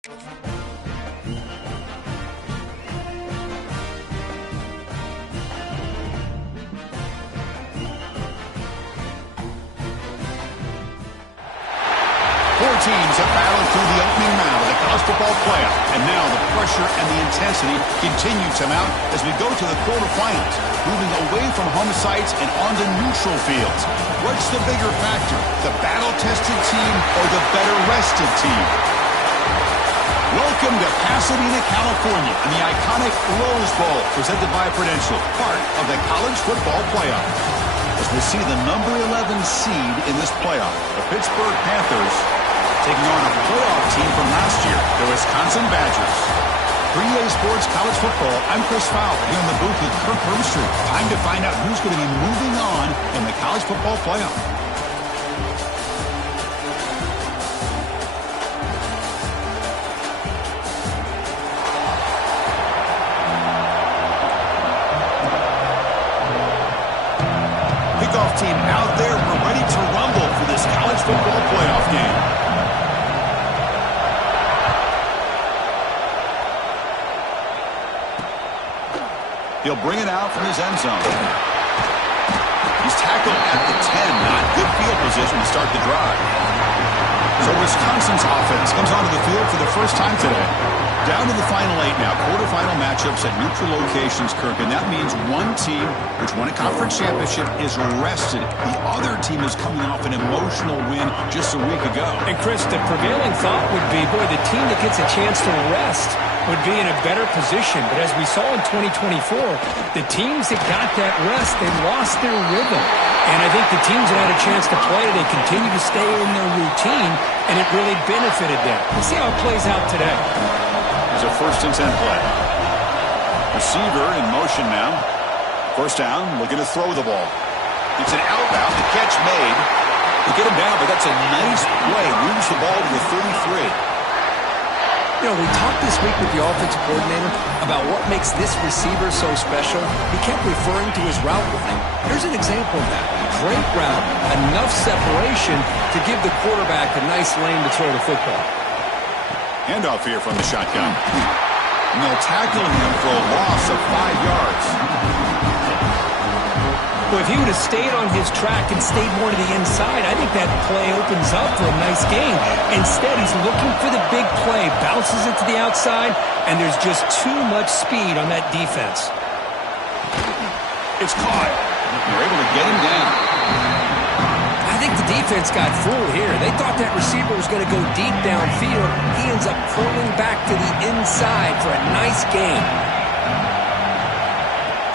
Four teams have battled through the opening round of the college football playoff, and now the pressure and the intensity continue to mount as we go to the quarterfinals, moving away from home sites and onto neutral fields. What's the bigger factor, the battle-tested team or the better-rested team? Welcome to Pasadena, California, and the iconic Rose Bowl, presented by Prudential, part of the college football playoff. As we see the number 11 seed in this playoff, the Pittsburgh Panthers, taking on a playoff team from last year, the Wisconsin Badgers. For EA Sports College Football, I'm Chris Fowler here in the booth with Kirk Herbstreit. Time to find out who's going to be moving on in the college football playoff. Kickoff team out there. We're ready to rumble for this college football playoff game. He'll bring it out from his end zone. He's tackled at the 10. Not good field position to start the drive. So Wisconsin's offense comes onto the field for the first time today. Down to the final 8 now. Quarterfinal matchups at neutral locations, Kirk. And that means one team, which won a conference championship, is rested. The other team is coming off an emotional win just a week ago. And, Chris, the prevailing thought would be, boy, the team that gets a chance to rest would be in a better position. But as we saw in 2024, the teams that got that rest, they lost their rhythm. And I think the teams that had a chance to play, they continue to stay in their routine, and it really benefited them. Let's see how it plays out today. It's a 1st and 10 play. Receiver in motion now. First down, looking to throw the ball. It's an outbound, the catch made. They get him down, but that's a nice play. Moves the ball to the 33. You know, we talked this week with the offensive coordinator about what makes this receiver so special. He kept referring to his route running. Here's an example of that. Great route, enough separation to give the quarterback a nice lane to throw the football. Handoff here from the shotgun. And they'll tackle him for a loss of 5 yards. Well, if he would have stayed on his track and stayed more to the inside, I think that play opens up for a nice gain. Instead, he's looking for the big play, bounces it to the outside, and there's just too much speed on that defense. It's caught. They're able to get him down. I think the defense got fooled here. They thought that receiver was going to go deep downfield. He ends up curling back to the inside for a nice gain.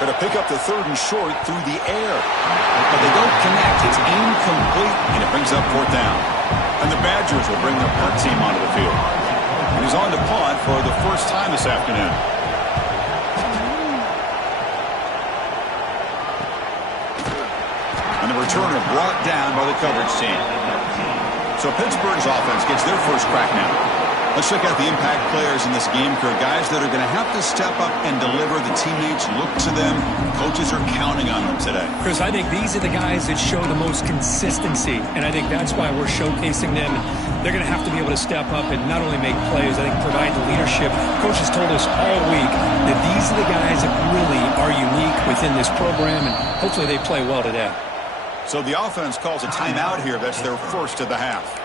Going to pick up the 3rd and short through the air. But they don't connect. It's incomplete, and it brings up 4th down. And the Badgers will bring their punt team onto the field. And he's on to punt for the first time this afternoon. And the returner brought down by the coverage team. So Pittsburgh's offense gets their first crack now. Let's check out the impact players in this game, Kirk. Guys that are going to have to step up and deliver. The teammates look to them. Coaches are counting on them today. Chris, I think these are the guys that show the most consistency, and I think that's why we're showcasing them. They're going to have to be able to step up and not only make plays, I think provide the leadership. Coaches told us all week that these are the guys that really are unique within this program, and hopefully they play well today. So the offense calls a timeout here. That's their first of the half.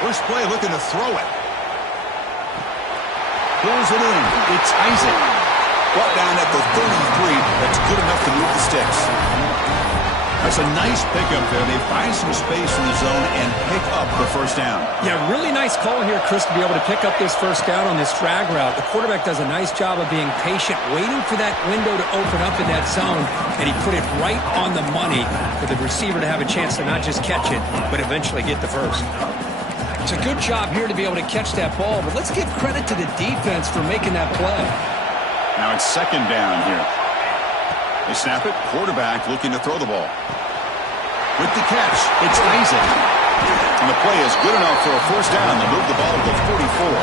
First play looking to throw it. Pulls it in. It's Isaac. Brought down at the 33. That's good enough to move the sticks. That's a nice pickup there. They find some space in the zone and pick up the first down. Yeah, really nice call here, Chris, to be able to pick up this first down on this drag route. The quarterback does a nice job of being patient, waiting for that window to open up in that zone, and he put it right on the money for the receiver to have a chance to not just catch it, but eventually get the first. It's a good job here to be able to catch that ball, but let's give credit to the defense for making that play. Now it's 2nd down here. They snap it. Quarterback looking to throw the ball. With the catch, it's Isaac. And the play is good enough for a first down. They move the ball to the 44.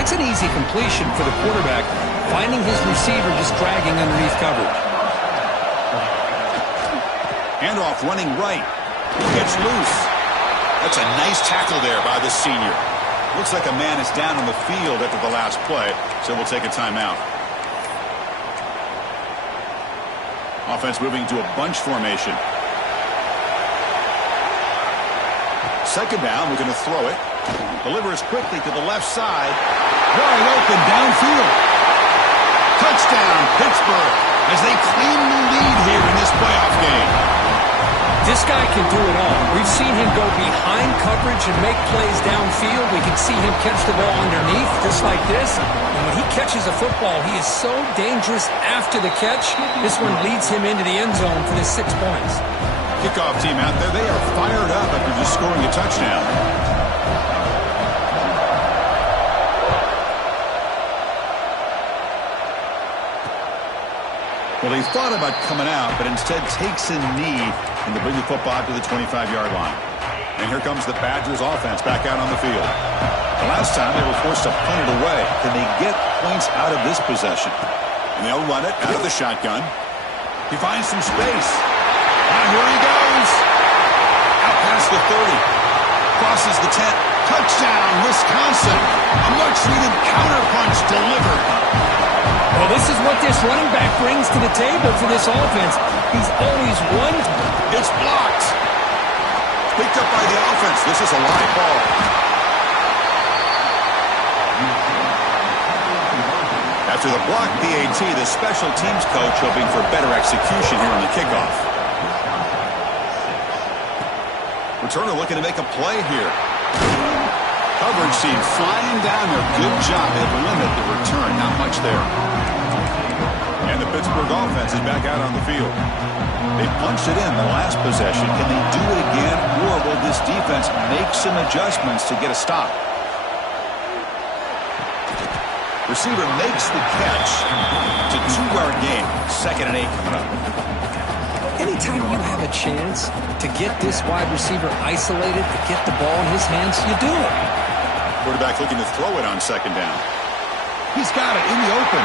That's an easy completion for the quarterback, finding his receiver just dragging underneath coverage. Handoff running right. Gets loose. That's a nice tackle there by the senior. Looks like a man is down on the field after the last play, so we'll take a timeout. Offense moving to a bunch formation. Second down, we're going to throw it. Delivers quickly to the left side. Wide open downfield. Touchdown, Pittsburgh, as they claim the lead here in this playoff game. This guy can do it all. We've seen him go behind coverage and make plays downfield. We can see him catch the ball underneath, just like this. And when he catches a football, he is so dangerous after the catch. This one leads him into the end zone for the 6 points. Kickoff team out there, they are fired up after just scoring a touchdown. Well, he thought about coming out, but instead takes a knee and to bring the football to the 25-yard line. And here comes the Badgers offense back out on the field. The last time they were forced to punt it away. Can they get points out of this possession? And they'll run it out of the shotgun. He finds some space. Now here he goes. Out past the 30. Crosses the 10. Touchdown, Wisconsin. A much-needed counterpunch delivered. Well, this is what this running back brings to the table for this offense. He's always one. It's blocked. Picked up by the offense. This is a live ball. After the block PAT, the special teams coach hoping for better execution here on the kickoff. Returner looking to make a play here. Coverage team flying down there. Good job. They've limited the return. Not much there. And the Pittsburgh offense is back out on the field. They punched it in the last possession. Can they do it again, or will this defense make some adjustments to get a stop? Receiver makes the catch. It's a 2-yard gain. 2nd and 8 coming up. Anytime you have a chance to get this wide receiver isolated, to get the ball in his hands, you do it. Quarterback looking to throw it on 2nd down. He's got it in the open.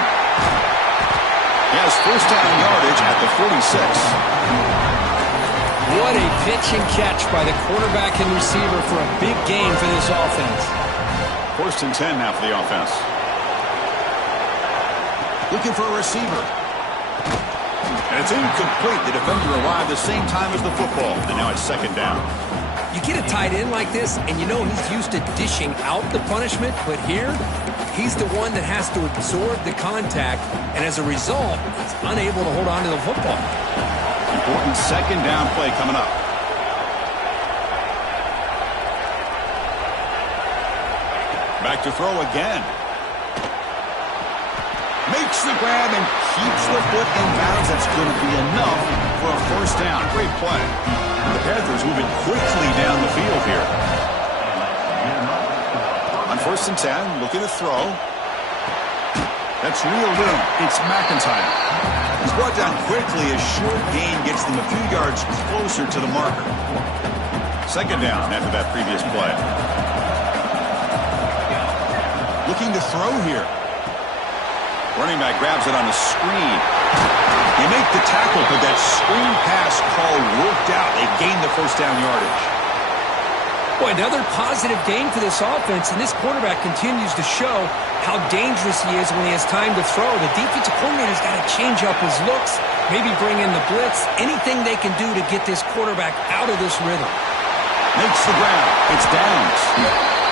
He has first down yardage at the 46. What a pitch and catch by the quarterback and receiver for a big gain for this offense. 1st and 10 now for the offense. Looking for a receiver. And it's incomplete. The defender arrived the same time as the football. And now it's 2nd down. You get a tight end like this, and you know he's used to dishing out the punishment, but here, he's the one that has to absorb the contact, and as a result, he's unable to hold on to the football. Important 2nd down play coming up. Back to throw again. Makes the grab and keeps the foot in bounds. That's going to be enough for a first down. Great play. The Panthers moving quickly down the field here. On 1st and 10, looking to throw. That's reeled in. It's McIntyre. He's brought down quickly. A short gain gets them a few yards closer to the marker. 2nd down after that previous play. Looking to throw here. Running back grabs it on the screen. They make the tackle, but that screen pass call worked out. They gained the first down yardage. Boy, another positive gain for this offense, and this quarterback continues to show how dangerous he is when he has time to throw. The defensive coordinator's got to change up his looks, maybe bring in the blitz, anything they can do to get this quarterback out of this rhythm. Makes the grab. It's Downs.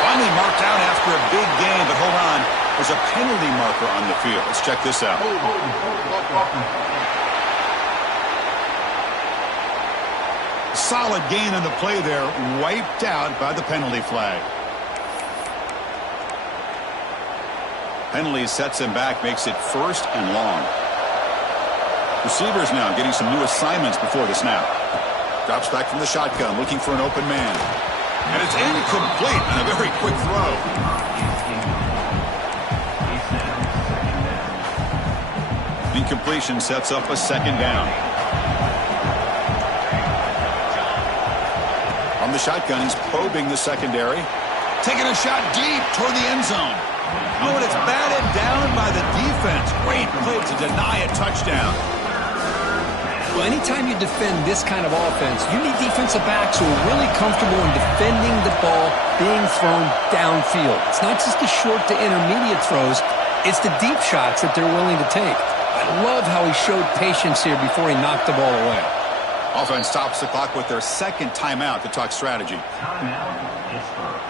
Finally marked out after a big gain, but hold on. There's a penalty marker on the field. Let's check this out. Solid gain on the play there, wiped out by the penalty flag. Penalty sets him back, makes it 1st and long. Receivers now getting some new assignments before the snap. Drops back from the shotgun, looking for an open man. And it's incomplete on a very quick throw. Incompletion sets up a 2nd down. On the shotgun, he's probing the secondary. Taking a shot deep toward the end zone. Oh, and it's batted down by the defense. Great play to deny a touchdown. Well, anytime you defend this kind of offense, you need defensive backs who are really comfortable in defending the ball being thrown downfield. It's not just the short to intermediate throws, it's the deep shots that they're willing to take. I love how he showed patience here before he knocked the ball away. Offense stops the clock with their second timeout to talk strategy. Timeout, Pittsburgh.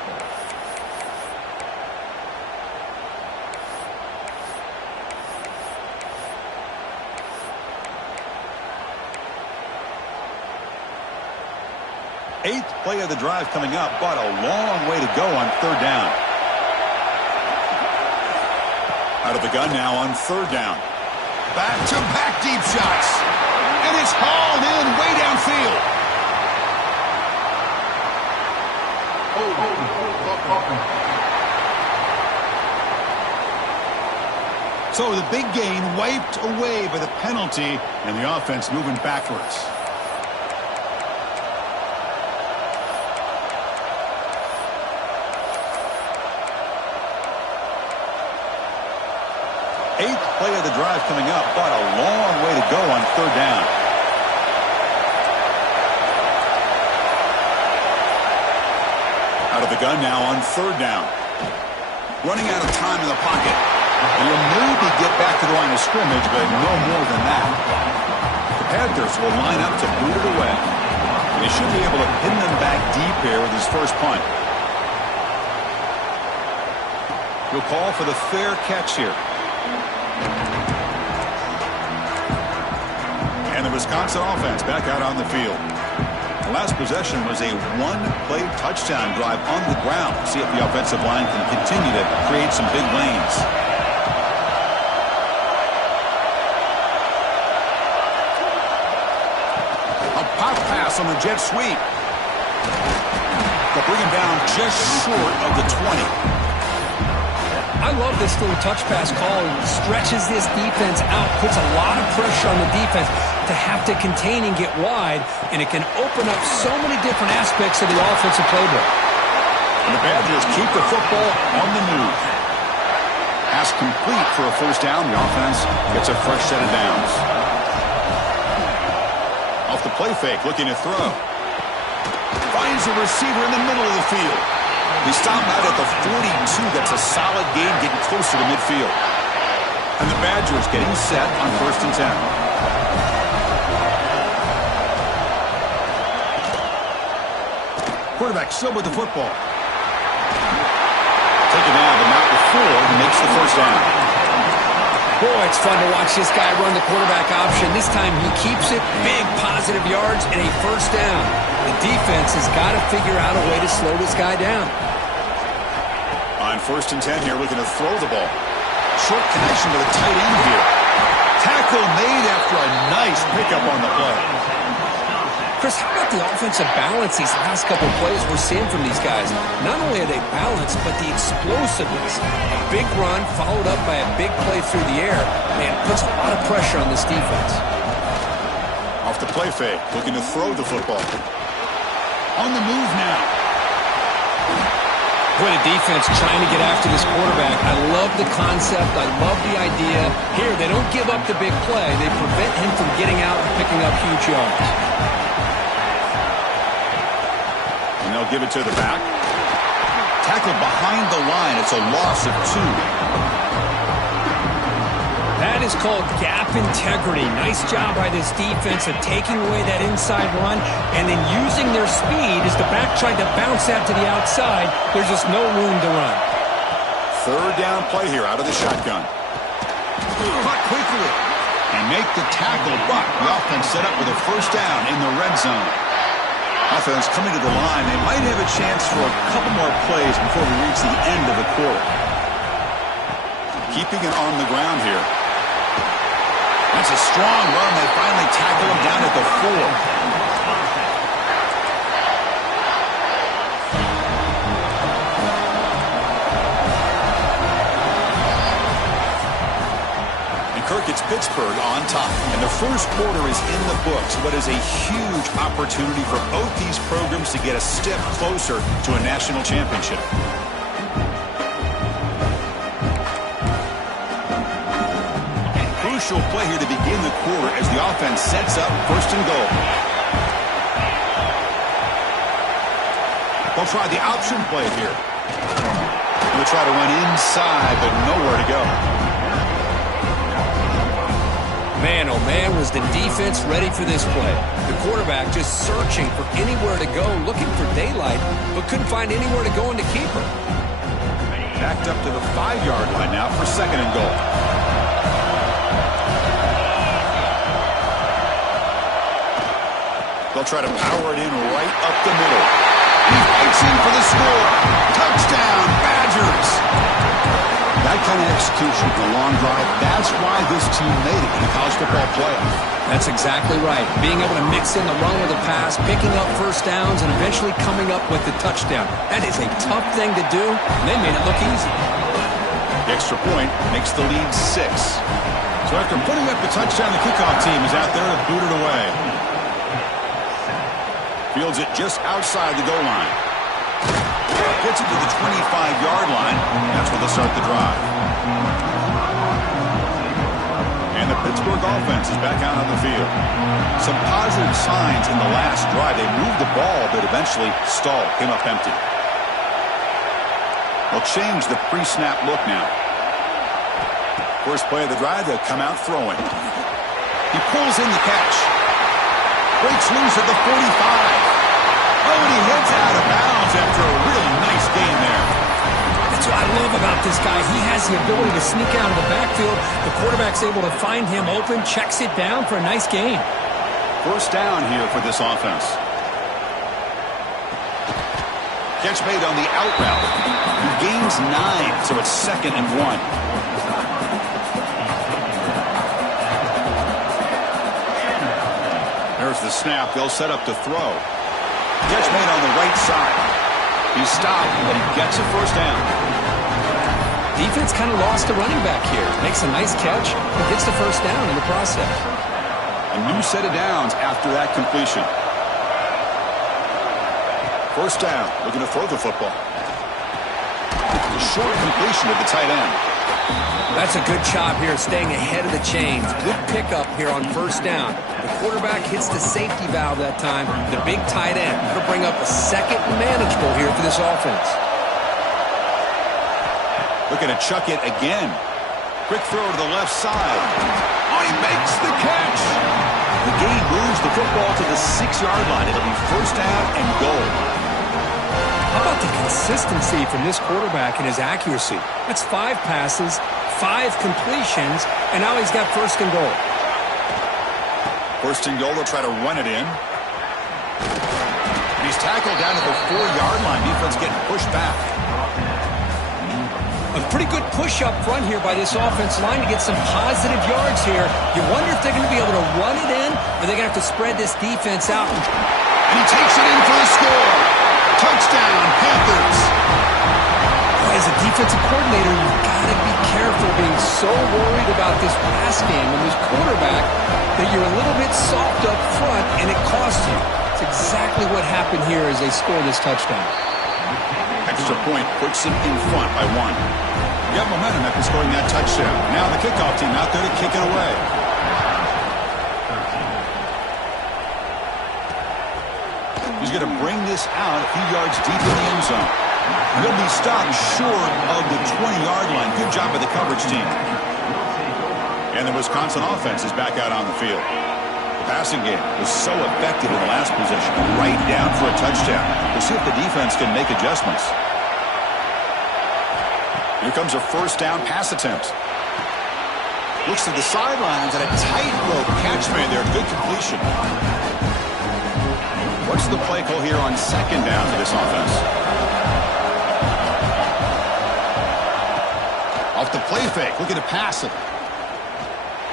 Eighth play of the drive coming up, but a long way to go on third down. Out of the gun now on third down. Back-to-back deep shots. And it's hauled in way downfield. So the big gain wiped away by the penalty, and the offense moving backwards. Eighth play of the drive coming up, but a long way to go on third down. Out of the gun now on third down. Running out of time in the pocket. He'll maybe get back to the line of scrimmage, but no more than that. The Panthers will line up to boot it away. They should be able to pin them back deep here with his first punt. He'll call for the fair catch here. And the Wisconsin offense back out on the field. The last possession was a one-play touchdown drive on the ground. See if the offensive line can continue to create some big lanes. A pop pass on the jet sweep. They'll bring him down just short of the 20. I love this little touch pass call. It stretches this defense out, puts a lot of pressure on the defense to have to contain and get wide, and it can open up so many different aspects of the offensive playbook. And the Badgers keep the football on the move. Pass complete for a first down. The offense gets a fresh set of downs. Off the play fake, looking to throw. Finds a receiver in the middle of the field. He stopped out at the 42. That's a solid gain, getting closer to midfield. And the Badgers getting set on 1st and 10. Quarterback still with the football. Taken down, but not before he makes the first down. Boy, it's fun to watch this guy run the quarterback option. This time he keeps it, big positive yards, and a first down. The defense has got to figure out a way to slow this guy down. On 1st and 10 here, looking to throw the ball. Short connection to the tight end here. Tackle made after a nice pickup on the play. Chris, how about the offensive balance these last couple plays we're seeing from these guys? Not only are they balanced, but the explosiveness. A big run followed up by a big play through the air. Man, puts a lot of pressure on this defense. Off the play fake, looking to throw the football. On the move now. What a defense trying to get after this quarterback. I love the concept. I love the idea. Here, they don't give up the big play. They prevent him from getting out and picking up huge yards. And they'll give it to the back. Tackled behind the line. It's a loss of 2. That is called gap integrity. Nice job by this defense of taking away that inside run and then using their speed as the back tried to bounce that to the outside. There's just no room to run. Third down play here out of the shotgun. Cut quickly and make the tackle, but the offense set up with a first down in the red zone. Offense coming to the line. They might have a chance for a couple more plays before we reach the end of the quarter. Keeping it on the ground here. That's a strong run. They finally tackle him down at the 4. And Kirk, it's Pittsburgh on top. And the first quarter is in the books. What is a huge opportunity for both these programs to get a step closer to a national championship. crucial play here to begin the quarter as the offense sets up first and goal. They'll try the option play here. They'll try to run inside, but nowhere to go. Man, oh man, was the defense ready for this play. The quarterback just searching for anywhere to go, looking for daylight, but couldn't find anywhere to go in the keeper. Backed up to the 5-yard line now for second and goal. They'll try to power it in right up the middle. He fights in for the score. Touchdown, Badgers! That kind of execution for a long drive, that's why this team made it in the college football playoff. That's exactly right. Being able to mix in the run with the pass, picking up first downs, and eventually coming up with the touchdown. That is a tough thing to do, and they made it look easy. The extra point makes the lead 6. So after putting up the touchdown, the kickoff team is out there to boot it away. Fields it just outside the goal line. Gets it to the 25-yard line. That's where they'll start the drive. And the Pittsburgh offense is back out on the field. Some positive signs in the last drive. They moved the ball, but eventually stalled, came up empty. They'll change the pre-snap look now. First play of the drive, they'll come out throwing. He pulls in the catch. Breaks loose at the 45. Oh, and he heads out of bounds after a really nice gain there. That's what I love about this guy. He has the ability to sneak out of the backfield. The quarterback's able to find him open, checks it down for a nice gain. First down here for this offense. Catch made on the out route. He gains 9, so it's second and 1. There's the snap. They'll set up to throw. Catch made on the right side. He's stopped, but he gets a first down. Defense kind of lost the running back here. Makes a nice catch and gets the first down in the process. A new set of downs after that completion. First down, looking to throw the football. A short completion to the tight end. That's a good job here, staying ahead of the chains. Good pickup here on first down. The quarterback hits the safety valve that time. The big tight end. That'll bring up a second and manageable here for this offense. Looking to chuck it again. Quick throw to the left side. Oh, he makes the catch. The gain moves the football to the 6-yard line. It'll be first down and goal. How about the consistency from this quarterback and his accuracy? That's 5 passes, 5 completions, and now he's got first and goal. First and goal, they'll try to run it in. He's tackled down at the 4-yard line. Defense getting pushed back. A pretty good push up front here by this offensive line to get some positive yards here. You wonder if they're going to be able to run it in, or they're going to have to spread this defense out. And he takes it in for the score. Touchdown, Panthers. As a defensive coordinator, you've got to be careful being so worried about this pass game and this quarterback that you're a little bit soft up front, and it costs you. It's exactly what happened here as they score this touchdown. Extra point puts them in front by 1. You got momentum after scoring that touchdown. Now the kickoff team out there to kick it away. He's going to bring this out a few yards deep in the end zone. He'll be stopped short of the 20-yard line. Good job by the coverage team. And the Wisconsin offense is back out on the field. The passing game was so effective in the last possession, right down for a touchdown. We'll see if the defense can make adjustments. Here comes a first down pass attempt. Looks to the sidelines and a tightrope catch made there. Good completion. What's the play call here on second down for this offense? Off the play fake, looking to pass it.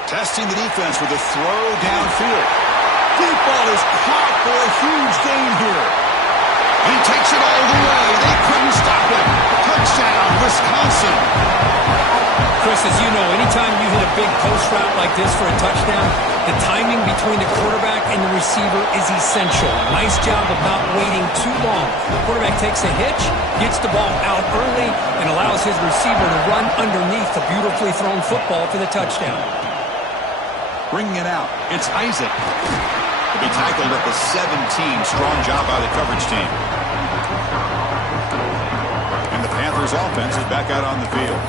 Testing the defense with a throw downfield. Deep ball is caught for a huge gain here. He takes it all the way. They couldn't stop him. Touchdown, Wisconsin. Chris, as you know, anytime you hit a big post route like this for a touchdown, the timing between the quarterback and the receiver is essential. Nice job of not waiting too long. The quarterback takes a hitch, gets the ball out early, and allows his receiver to run underneath the beautifully thrown football for the touchdown. Bringing it out. It's Isaac. He'll be tackled at the 17. Strong job by the coverage team. And the Panthers offense is back out on the field.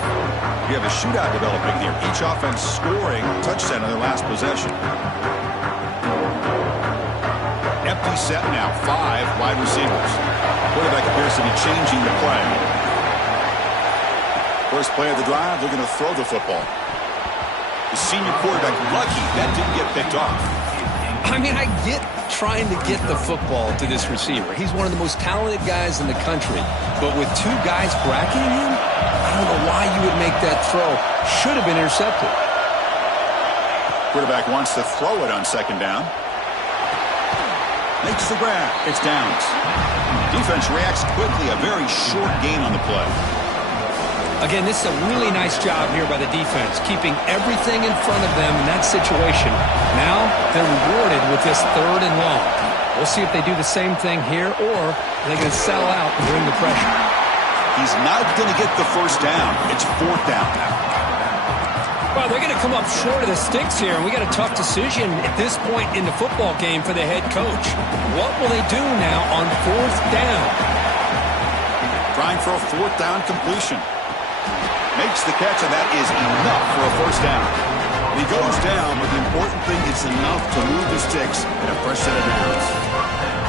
We have a shootout developing here. Each offense scoring a touchdown on their last possession. Empty set now. 5 wide receivers. Quarterback appears to be changing the play. First play of the drive, they're going to throw the football. The senior quarterback lucky that didn't get picked off. I mean, I get trying to get the football to this receiver. He's one of the most talented guys in the country. But with 2 guys bracketing him, I don't know why you would make that throw. Should have been intercepted. Quarterback wants to throw it on second down. Makes the grab. It's downs. Defense reacts quickly. A very short gain on the play. Again, this is a really nice job here by the defense, keeping everything in front of them in that situation. Now they're rewarded with this 3rd and long. We'll see if they do the same thing here, or they're going to settle out and bring the pressure. He's not going to get the first down. It's 4th down now. Well, they're going to come up short of the sticks here, and we got a tough decision at this point in the football game for the head coach. What will they do now on 4th down? Trying for a 4th down completion. Makes the catch, and that is enough for a first down. He goes down, but the important thing is enough to move the sticks in a fresh set of downs.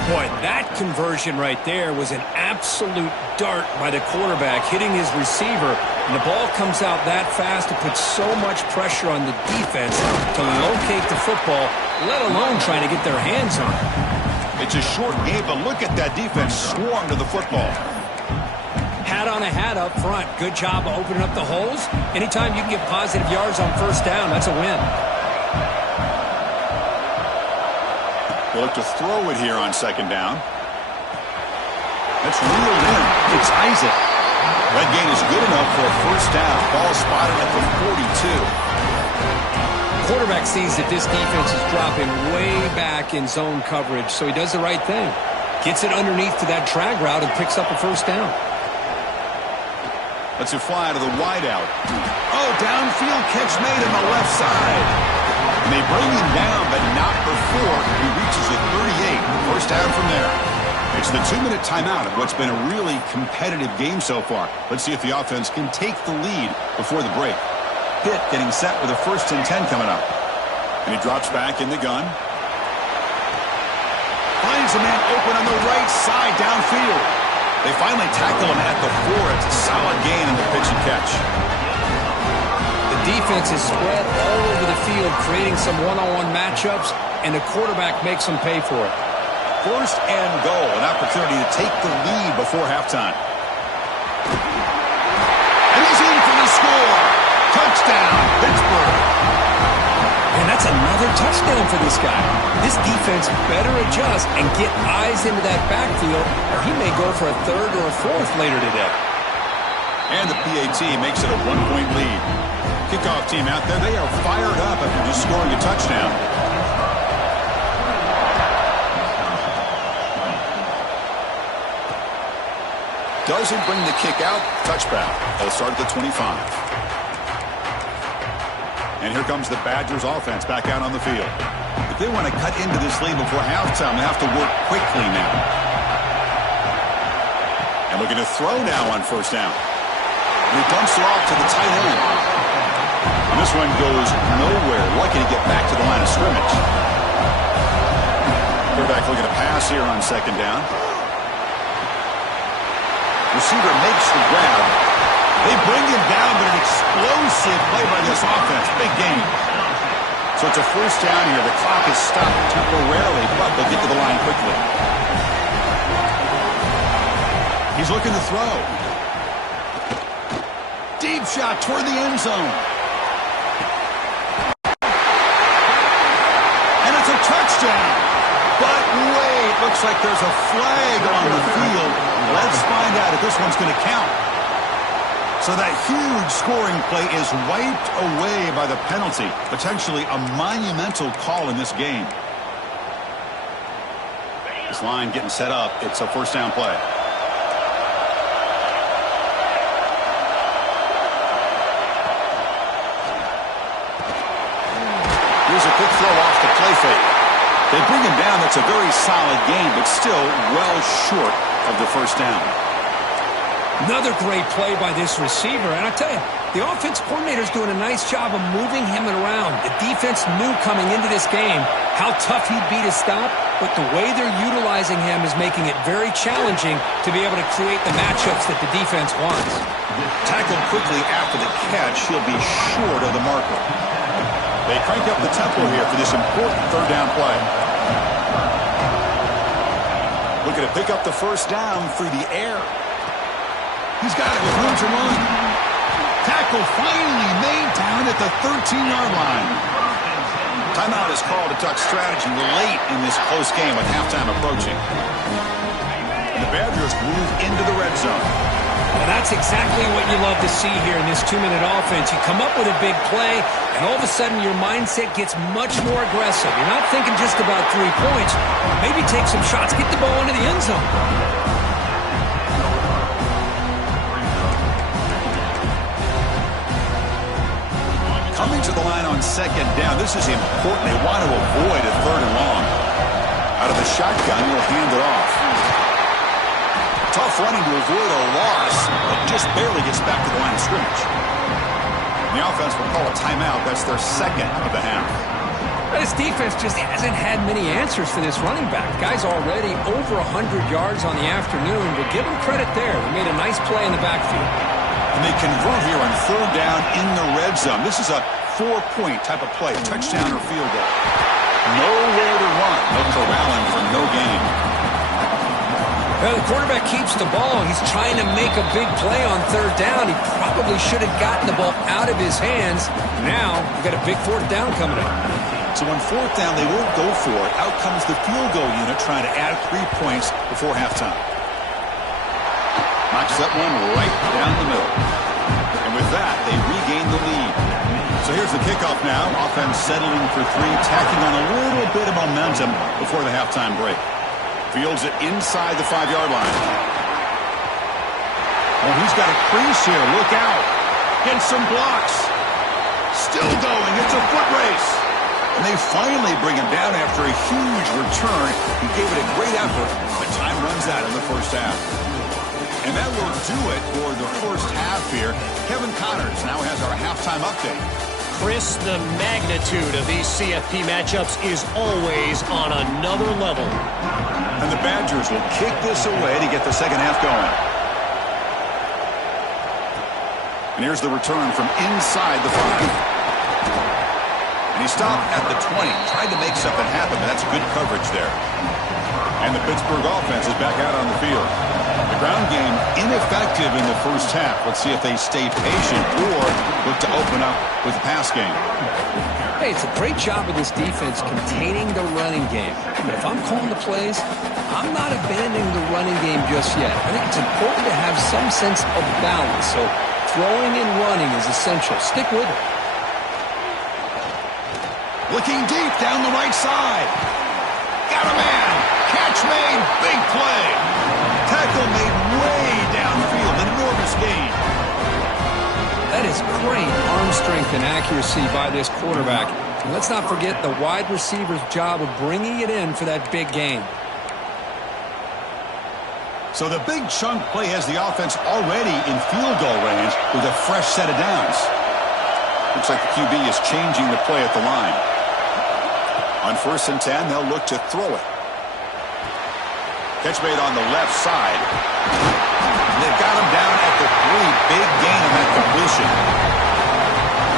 Boy, that conversion right there was an absolute dart by the quarterback, hitting his receiver. And the ball comes out that fast to put so much pressure on the defense to locate the football, let alone trying to get their hands on it. It's a short game, but look at that defense swarm to the football. Hat on a hat up front. Good job of opening up the holes. Anytime you can get positive yards on first down, that's a win. They'll look to throw it here on second down. That's reeled in. It's Isaac. That gain is good enough for a first down. Ball spotted at the 42. Quarterback sees that this defense is dropping way back in zone coverage, so he does the right thing. Gets it underneath to that drag route and picks up a first down. Let's it fly to the wideout. Oh, downfield catch made on the left side. And they bring him down, but not before he reaches the 38. First down from there. It's the 2-minute timeout of what's been a really competitive game so far. Let's see if the offense can take the lead before the break. Pitt getting set with a 1st and 10 coming up. And he drops back in the gun. Finds a man open on the right side downfield. They finally tackle him at the 4. It's a solid gain in the pitch and catch. The defense is spread all over the field, creating some one-on-one matchups, and the quarterback makes them pay for it. 1st and goal, an opportunity to take the lead before halftime. And he's in for the score. Touchdown, Pittsburgh. And that's another touchdown for this guy. This defense better adjust and get eyes into that backfield, or he may go for a 3rd or a 4th later today. And the PAT makes it a 1-point lead. Kickoff team out there, they are fired up after just scoring a touchdown. Doesn't bring the kick out, touchback. They'll start at the 25. And here comes the Badgers offense back out on the field. If they want to cut into this lead before halftime, they have to work quickly now. And looking to throw now on first down. And he dumps it off to the tight end. And this one goes nowhere. Lucky to get back to the line of scrimmage. Quarterback looking to pass here on second down. Receiver makes the grab. They bring him down, but an explosive play by this offense. Big game. So it's a first down here. The clock is stopped temporarily, but they'll get to the line quickly. He's looking to throw. Deep shot toward the end zone. And it's a touchdown. But wait, looks like there's a flag on the field. Let's find out if this one's going to count. So that huge scoring play is wiped away by the penalty. Potentially a monumental call in this game. This line getting set up. It's a first down play. a quick throw off the play fake. They bring him down. That's a very solid game, but still well short of the first down. Another great play by this receiver. And I tell you, the offense coordinator's doing a nice job of moving him around. The defense knew coming into this game how tough he'd be to stop, but the way they're utilizing him is making it very challenging to be able to create the matchups that the defense wants. Tackled quickly after the catch, he'll be short of the marker. They crank up the tempo here for this important third down play. Looking to pick up the first down through the air. He's got it with room to run. Tackle finally made down at the 13-yard line. Timeout is called to duck strategy late in this close game with halftime approaching. And the Badgers move into the red zone. Well, that's exactly what you love to see here in this 2-minute offense. You come up with a big play, and all of a sudden your mindset gets much more aggressive. You're not thinking just about 3 points. Maybe take some shots, get the ball into the end zone. Coming to the line on second down. This is important. They want to avoid a third and long. Out of the shotgun, he'll hand it off. Tough running to avoid a loss, but just barely gets back to the line of scrimmage. The offense will call a timeout. That's their second of the half. This defense just hasn't had many answers for this running back. Guy's already over 100 yards on the afternoon, but give him credit there. They made a nice play in the backfield. And they convert here on third down in the red zone. This is a 4-point type of play, touchdown or field goal. Nowhere to run. No corralling for no gain. Well, the quarterback keeps the ball. He's trying to make a big play on third down. He probably should have gotten the ball out of his hands. Now, you've got a big fourth down coming up. So on fourth down, they won't go for it. Out comes the field goal unit trying to add 3 points before halftime. Knocks that one right down the middle. And with that, they regain the lead. So here's the kickoff now. Offense settling for 3, tacking on a little bit of momentum before the halftime break. Fields it inside the 5-yard line. Oh, he's got a crease here. Look out. Gets some blocks. Still going. It's a foot race. And they finally bring him down after a huge return. He gave it a great effort, but time runs out in the first half. And that will do it for the first half here. Kevin Connors now has our halftime update. Chris, the magnitude of these CFP matchups is always on another level. And the Badgers will kick this away to get the second half going. And here's the return from inside the 5. And he stopped at the 20. Tried to make something happen, but that's good coverage there. And the Pittsburgh offense is back out on the field. The ground game ineffective in the first half. Let's see if they stay patient or look to open up with the pass game. Hey, it's a great job of this defense containing the running game. But if I'm calling the plays, I'm not abandoning the running game just yet. I think it's important to have some sense of balance. So throwing and running is essential. Stick with it. Looking deep down the right side. Got a man. Catch made. Big play. Tackle made way downfield. Enormous gain. That is great arm strength and accuracy by this quarterback. And let's not forget the wide receiver's job of bringing it in for that big gain. So the big chunk play has the offense already in field goal range with a fresh set of downs. Looks like the QB is changing the play at the line. On 1st and 10, they'll look to throw it. Catch made on the left side. They've got him down at the 3. Big gain on that completion.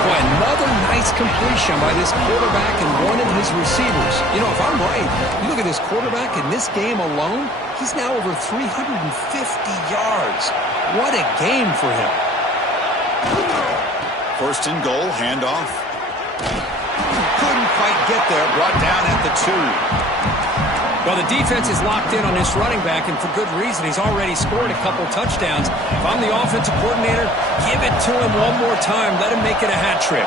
Boy, another nice completion by this quarterback and one of his receivers. You know, if I'm right, you look at this quarterback in this game alone, he's now over 350 yards. What a game for him. 1st and goal, handoff. Couldn't quite get there, brought down at the 2. Well, the defense is locked in on this running back, and for good reason. He's already scored a couple touchdowns. If I'm the offensive coordinator, give it to him one more time. Let him make it a hat trick.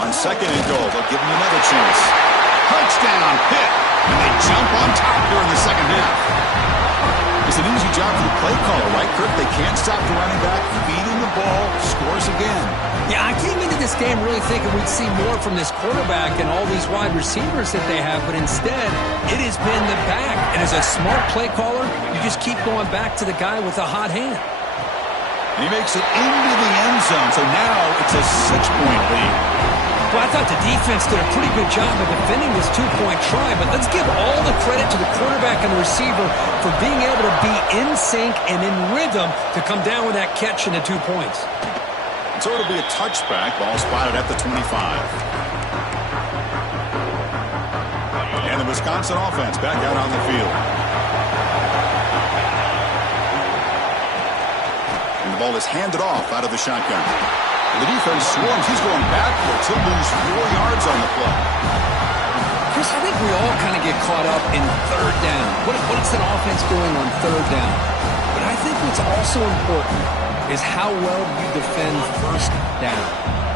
On 2nd and goal, they'll give him another chance. Touchdown, Pitt, and they jump on top here in the second half. The It's an easy job for the play caller, right, Kirk? They can't stop the running back, feeding the ball, scores again. Yeah, I came into this game really thinking we'd see more from this quarterback and all these wide receivers that they have, but instead, it has been the back. And as a smart play caller, you just keep going back to the guy with the hot hand. And he makes it into the end zone, so now it's a 6-point lead. Well, I thought the defense did a pretty good job of defending this two-point try, but let's give all the credit to the quarterback and the receiver for being able to be in sync and in rhythm to come down with that catch and the 2 points. So it'll be a touchback, ball spotted at the 25. And the Wisconsin offense back out on the field. And the ball is handed off out of the shotgun. The defense swarms. He's going backwards. He'll lose 4 yards on the play. Chris, I think we all kind of get caught up in third down. What's an offense doing on third down? But I think what's also important is how well you defend first down.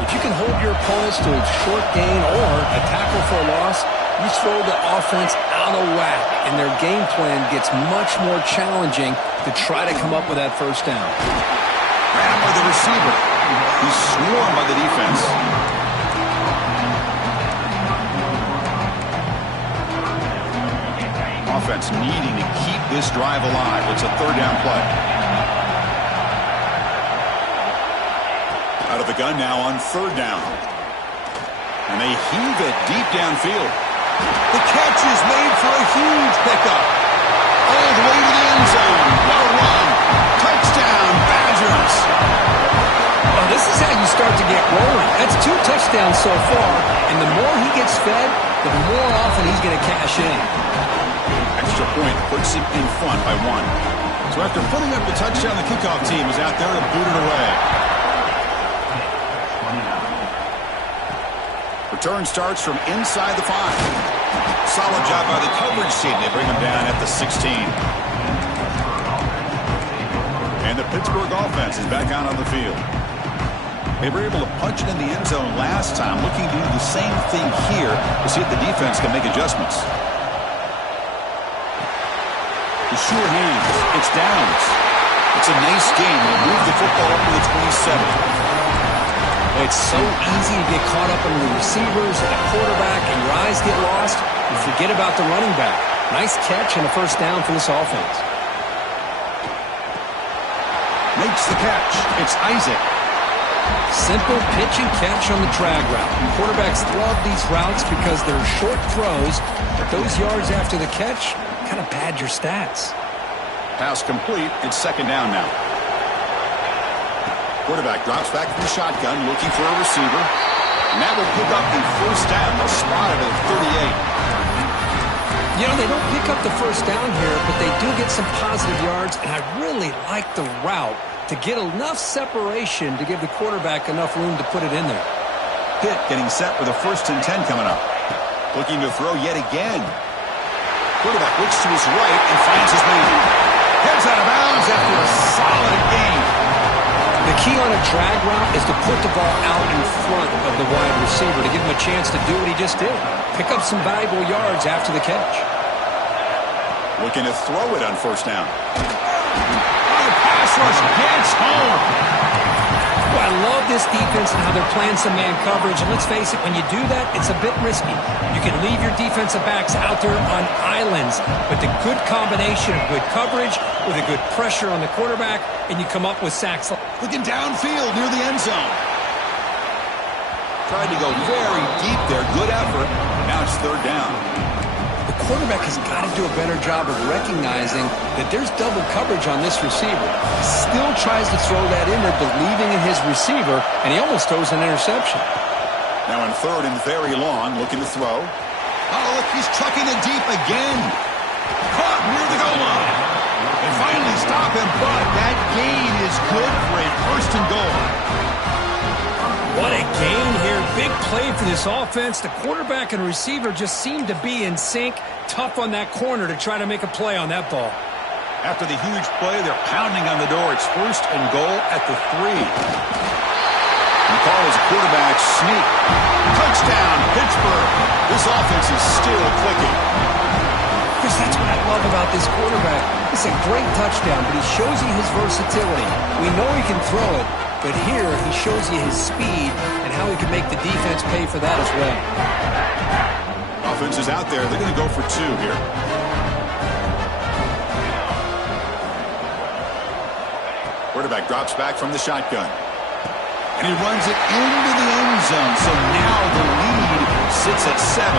If you can hold your opponents to a short gain or a tackle for a loss, you throw the offense out of whack, and their game plan gets much more challenging to try to come up with that first down. Grabbed by the receiver. He's swarmed by the defense. Offense needing to keep this drive alive. It's a third down play. Out of the gun now on third down. And they heave it deep downfield. The catch is made for a huge pickup. All the way to the end zone. What a run. Touchdown, Badgers. Well, this is how you start to get rolling. That's 2 touchdowns so far, and the more he gets fed, the more often he's going to cash in. Extra point puts him in front by 1. So after putting up the touchdown, the kickoff team is out there to boot it away. Return starts from inside the 5. Solid job by the coverage team. They bring him down at the 16. And the Pittsburgh offense is back out on the field. They were able to punch it in the end zone last time, looking to do the same thing here to see if the defense can make adjustments. The sure hands. It's Downs. It's a nice game. They move the football up to the 27. It's so easy to get caught up in the receivers and the quarterback, and your eyes get lost. You forget about the running back. Nice catch and a first down for this offense. Makes the catch. It's Isaac. Simple pitch and catch on the drag route. And quarterbacks love these routes because they're short throws, but those yards after the catch kind of pad your stats. Pass complete. It's second down now. Quarterback drops back from the shotgun, looking for a receiver. And that will pick up the first down. They'll spot it at 38. You know, they don't pick up the first down here, but they do get some positive yards, and I really like the route to get enough separation to give the quarterback enough room to put it in there. Pitt getting set with a 1st and 10 coming up. Looking to throw yet again. Quarterback looks to his right and finds his man. Heads out of bounds after a solid gain. The key on a drag route is to put the ball out in front of the wide receiver to give him a chance to do what he just did. Pick up some valuable yards after the catch. Looking to throw it on first down. Pass rush gets home. Well, I love this defense and how they're playing some man coverage. And let's face it, when you do that, it's a bit risky. You can leave your defensive backs out there on islands, but the good combination of good coverage with a good pressure on the quarterback, and you come up with sacks. Looking downfield near the end zone. Tried to go very deep there. Good effort. Now it's third down. The quarterback has got to do a better job of recognizing that there's double coverage on this receiver. Still tries to throw that in there, believing in his receiver, and he almost throws an interception. Now in third and very long, looking to throw. Oh, look, he's trucking it deep again. Caught near the goal line. They finally stop him, but that gain is good for a 1st and goal. What a gain here. Big play for this offense. The quarterback and receiver just seem to be in sync. Tough on that corner to try to make a play on that ball. After the huge play, they're pounding on the door. It's 1st and goal at the 3. The call is a quarterback sneak. Touchdown, Pittsburgh. This offense is still clicking. Chris, that's what I love about this quarterback. It's a great touchdown, but he shows you his versatility. We know he can throw it, but here he shows you his speed and how he can make the defense pay for that as well. Offense is out there. They're going to go for 2 here. Quarterback drops back from the shotgun. And he runs it into the end zone. So now the lead sits at 7.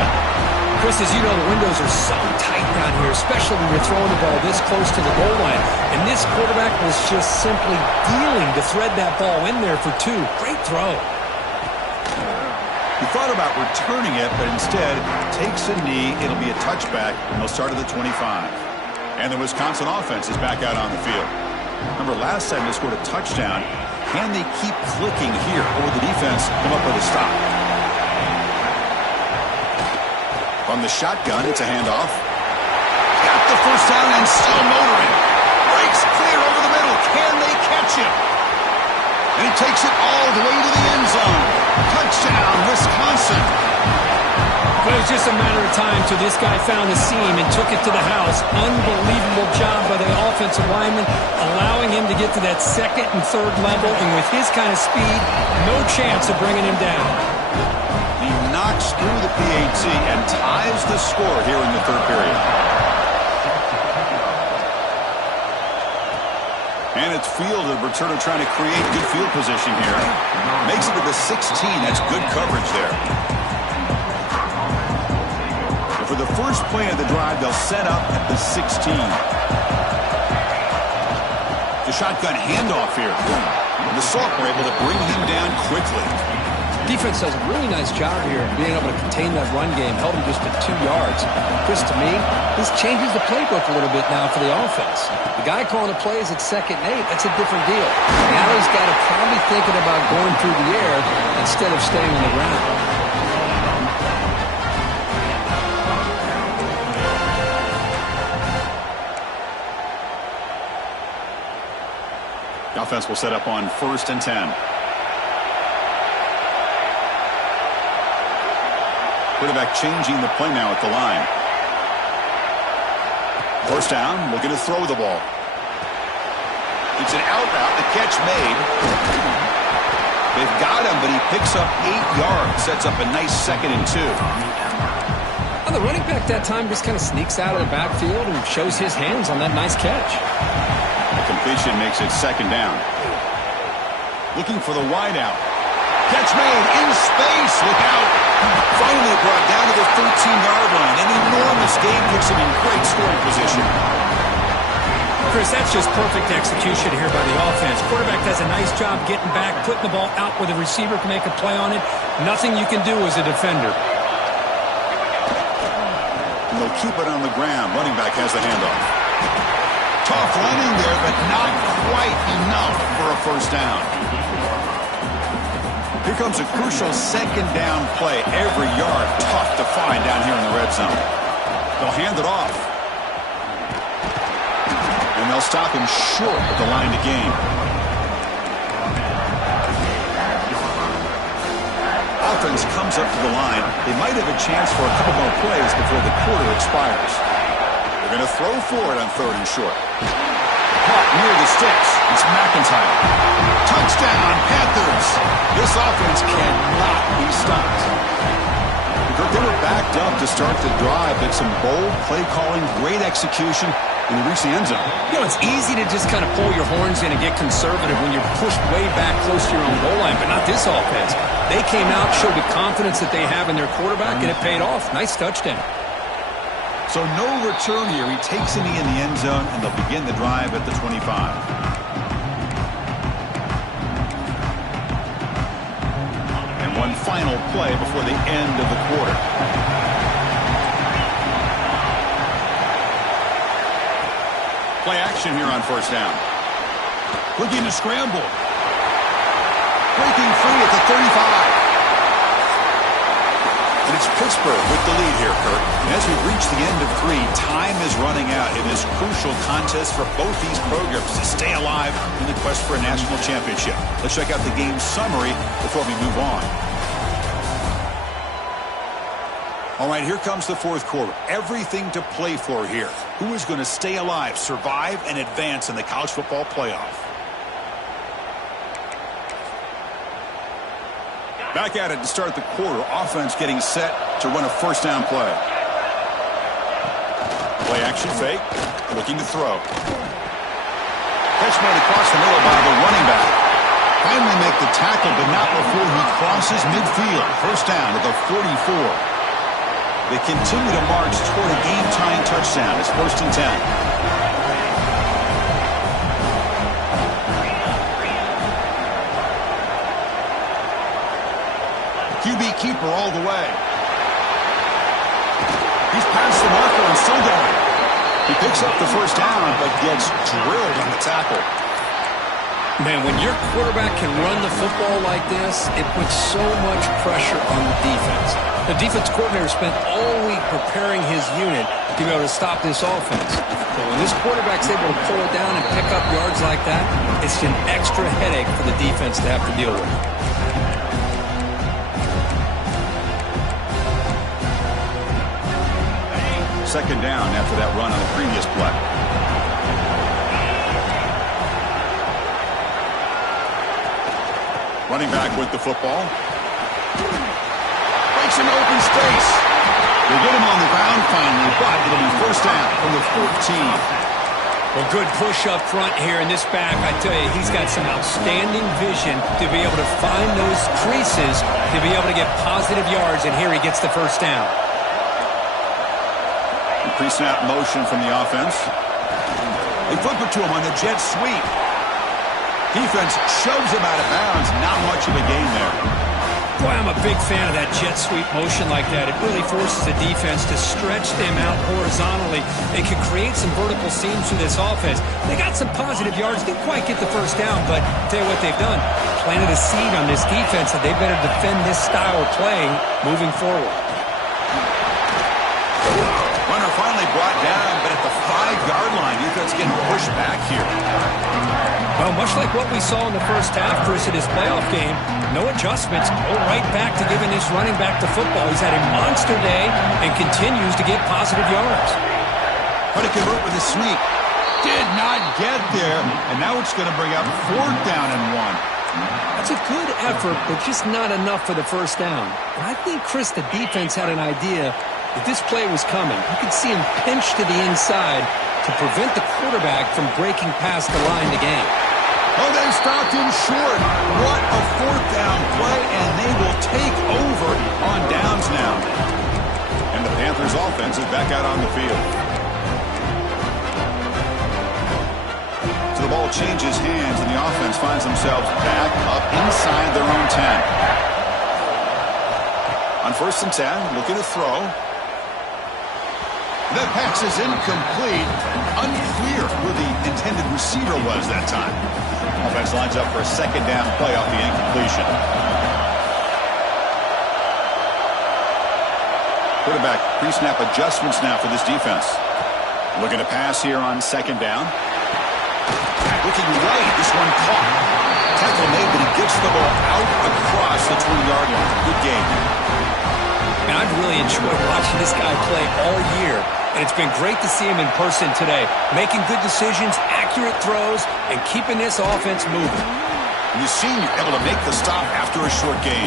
Chris, as you know, the windows are so tight down here, especially when you're throwing the ball this close to the goal line. And this quarterback was just simply dealing to thread that ball in there for 2. Great throw. He thought about returning it, but instead takes a knee. It'll be a touchback, and they'll start at the 25. And the Wisconsin offense is back out on the field. Remember, last time they scored a touchdown. Can they keep clicking here, or will the defense come up with a stop? From the shotgun, it's a handoff. Got the first down and still motoring. Breaks clear over the middle. Can they catch him? And he takes it all the way to the end zone. Touchdown, Wisconsin. Well, it was just a matter of time till this guy found the seam and took it to the house. Unbelievable job by the offensive lineman, allowing him to get to that 2nd and 3rd level. And with his kind of speed, no chance of bringing him down. He knocks through the PAT and ties the score here in the 3rd period. And it's field, the returner trying to create good field position here. Makes it to the 16. That's good coverage there. And for the first play of the drive, they'll set up at the 16. The shotgun handoff here. And the Salk were able to bring him down quickly. Defense does a really nice job here being able to contain that run game. Held him just at 2 yards. Chris, to me, this changes the playbook a little bit now for the offense. The guy calling the plays at 2nd and 8, that's a different deal. Now he's got to probably thinking about going through the air instead of staying on the ground. The offense will set up on 1st and 10. Quarterback changing the play now at the line. First down, looking to throw the ball. It's an out route, the catch made. They've got him, but he picks up 8 yards, sets up a nice 2nd and 2. Well, the running back that time just kind of sneaks out of the backfield and shows his hands on that nice catch. The completion makes it 2nd down. Looking for the wide out. Catch made in space, look out. Finally brought down to the 13-yard line. An enormous gain puts him in great scoring position. Chris, that's just perfect execution here by the offense. Quarterback does a nice job getting back, putting the ball out where the receiver can make a play on it. Nothing you can do as a defender. And they'll keep it on the ground. Running back has the handoff. Tough running there, but not quite enough for a first down. Here comes a crucial 2nd down play. Every yard tough to find down here in the red zone. They'll hand it off. And they'll stop him short at the line to gain. Offense comes up to the line. They might have a chance for a couple more plays before the quarter expires. They're going to throw for it on 3rd and short. Caught near the sticks. It's McIntyre. Touchdown, Panthers. This offense cannot be stopped. They were backed up to start the drive, but some bold play calling, great execution, and they reach the end zone. You know, it's easy to just kind of pull your horns in and get conservative when you're pushed way back close to your own goal line, but not this offense. They came out, showed the confidence that they have in their quarterback, and it paid off. Nice touchdown. So no return here. He takes a knee in the end zone, and they'll begin the drive at the 25. One final play before the end of the quarter. Play action here on 1st down. Looking to scramble. Breaking free at the 35. And it's Pittsburgh with the lead here, Kurt. And as we reach the end of 3, time is running out in this crucial contest for both these programs to stay alive in the quest for a national championship. Let's check out the game summary before we move on. All right, here comes the fourth quarter. Everything to play for here. Who is going to stay alive, survive, and advance in the college football playoff? Back at it to start the quarter. Offense getting set to run a first down play. Play action fake. Looking to throw. Catch made across the middle by the running back. Finally make the tackle, but not before he crosses midfield. First down at the 44. They continue to march toward a game-tying touchdown. It's 1st and 10. QB keeper all the way. He's past the marker and still going. He picks up the first down, but gets drilled on the tackle. Man, when your quarterback can run the football like this, it puts so much pressure on the defense. The defense coordinator spent all week preparing his unit to be able to stop this offense. But when this quarterback's able to pull it down and pick up yards like that, it's an extra headache for the defense to have to deal with. Second down after that run on the previous play. Running back with the football. Breaks into open space. They get him on the ground finally, but it'll be first down from the 14. Well, good push up front here in this back. I tell you, he's got some outstanding vision to be able to find those creases to be able to get positive yards, and here he gets the first down. Pre-snap motion from the offense. They flip it to him on the jet sweep. Defense shoves him out of bounds. Not much of a gain there. Boy, I'm a big fan of that jet sweep motion like that. It really forces the defense to stretch them out horizontally. It can create some vertical seams through this offense. They got some positive yards. Didn't quite get the first down, but I'll tell you what they've done. Planted a seed on this defense that they better defend this style of play moving forward. Runner finally brought down, but at the 5-yard line, defense getting pushed back here. Well, much like what we saw in the first half, Chris, in this playoff game, no adjustments, go right back to giving this running back the football. He's had a monster day and continues to get positive yards. Trying to convert with a sweep. Did not get there, and now it's going to bring up 4th down and 1. That's a good effort, but just not enough for the first down. And I think, Chris, the defense had an idea that this play was coming. You could see him pinch to the inside to prevent the quarterback from breaking past the line to gain. Oh, they stopped him short. What a 4th down play, and they will take over on downs now. And the Panthers offense is back out on the field. So the ball changes hands, and the offense finds themselves back up inside their own 10. On 1st and 10, looking to throw. That pass is incomplete. Unclear who the intended receiver was that time. Offense lines up for a 2nd down play off the incompletion. Quarterback pre-snap adjustments now for this defense. Looking to pass here on 2nd down. Looking right, this one caught. Tackle made, but he gets the ball out across the 20-yard line. Good game. And I've really enjoyed watching this guy play all year. And it's been great to see him in person today, making good decisions, accurate throws, and keeping this offense moving. You've seen you're able to make the stop after a short gain.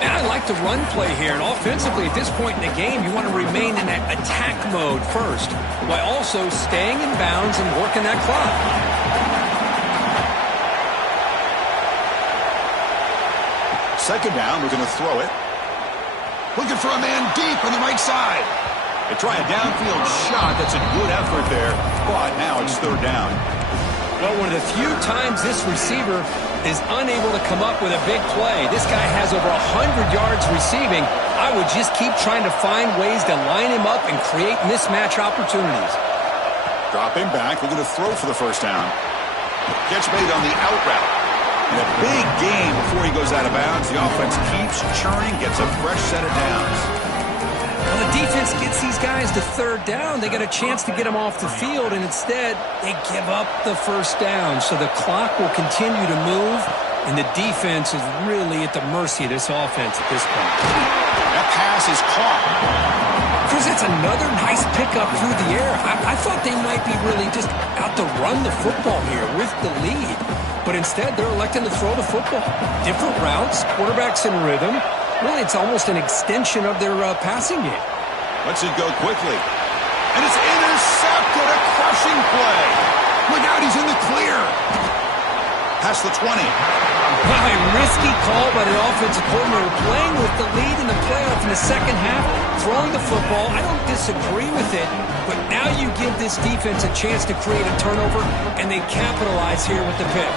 And I like the run play here. And offensively, at this point in the game, you want to remain in that attack mode first, while also staying in bounds and working that clock. 2nd down, we're going to throw it. Looking for a man deep on the right side. They try a downfield shot. That's a good effort there. But now it's 3rd down. Well, one of the few times this receiver is unable to come up with a big play. This guy has over 100 yards receiving. I would just keep trying to find ways to line him up and create mismatch opportunities. Dropping back. We're going to throw for the first down. Catch made on the out route. And a big gain before he goes out of bounds. The offense keeps churning, gets a fresh set of downs. Well, the defense gets these guys to 3rd down. They got a chance to get them off the field, and instead they give up the first down. So the clock will continue to move, And the defense is really at the mercy of this offense at this point. That pass is caught. Chris, it's another nice pickup through the air. I thought they might be really just out to run the football here with the lead. But instead, they're electing to throw the football. Different routes, quarterbacks in rhythm. Really, it's almost an extension of their passing game. Lets it go quickly. And it's intercepted. A crushing play. Look out, he's in the clear. Past the 20. Wow, a risky call by the offensive coordinator, playing with the lead in the playoff in the second half, throwing the football. I don't disagree with it, but now you give this defense a chance to create a turnover, and they capitalize here with the pick.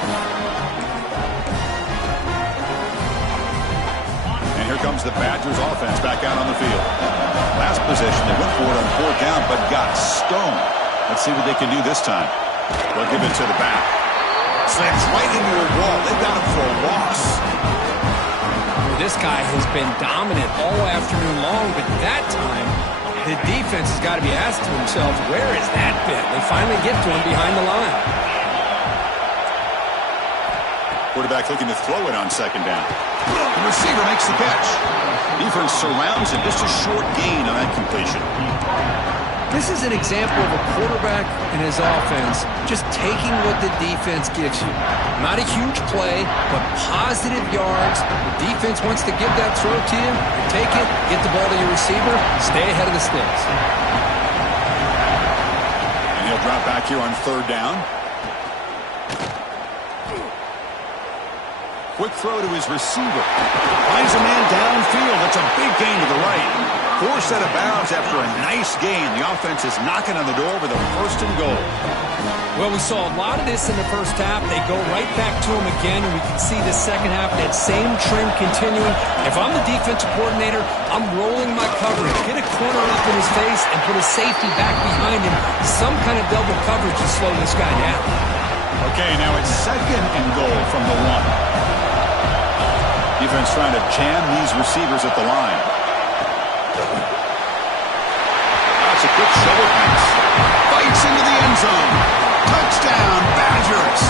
And here comes the Badgers offense back out on the field. Last possession, they went for it on fourth down, but got stoned. Let's see what they can do this time. They'll give it to the back. Slams right into a wall. They got him for a loss. This guy has been dominant all afternoon long, but that time, the defense has got to be asked to themselves, where has that been? They finally get to him behind the line. Quarterback looking to throw it on second down. The receiver makes the catch. Defense surrounds him. Just a short gain on that completion. This is an example of a quarterback and his offense just taking what the defense gives you. Not a huge play, but positive yards. The defense wants to give that throw to you. You take it, get the ball to your receiver, stay ahead of the sticks. And he'll drop back here on third down. Quick throw to his receiver. Finds a man downfield. That's a big gain to the right. Forced out of bounds after a nice gain. The offense is knocking on the door with a first and goal. Well, we saw a lot of this in the first half. They go right back to him again, and we can see the second half, that same trend continuing. If I'm the defensive coordinator, I'm rolling my coverage. Get a corner up in his face and put a safety back behind him. Some kind of double coverage to slow this guy down. Okay, now it's second and goal from the one. Defense trying to jam these receivers at the line. That's a quick shoulder pass. Bites into the end zone. Touchdown, Badgers.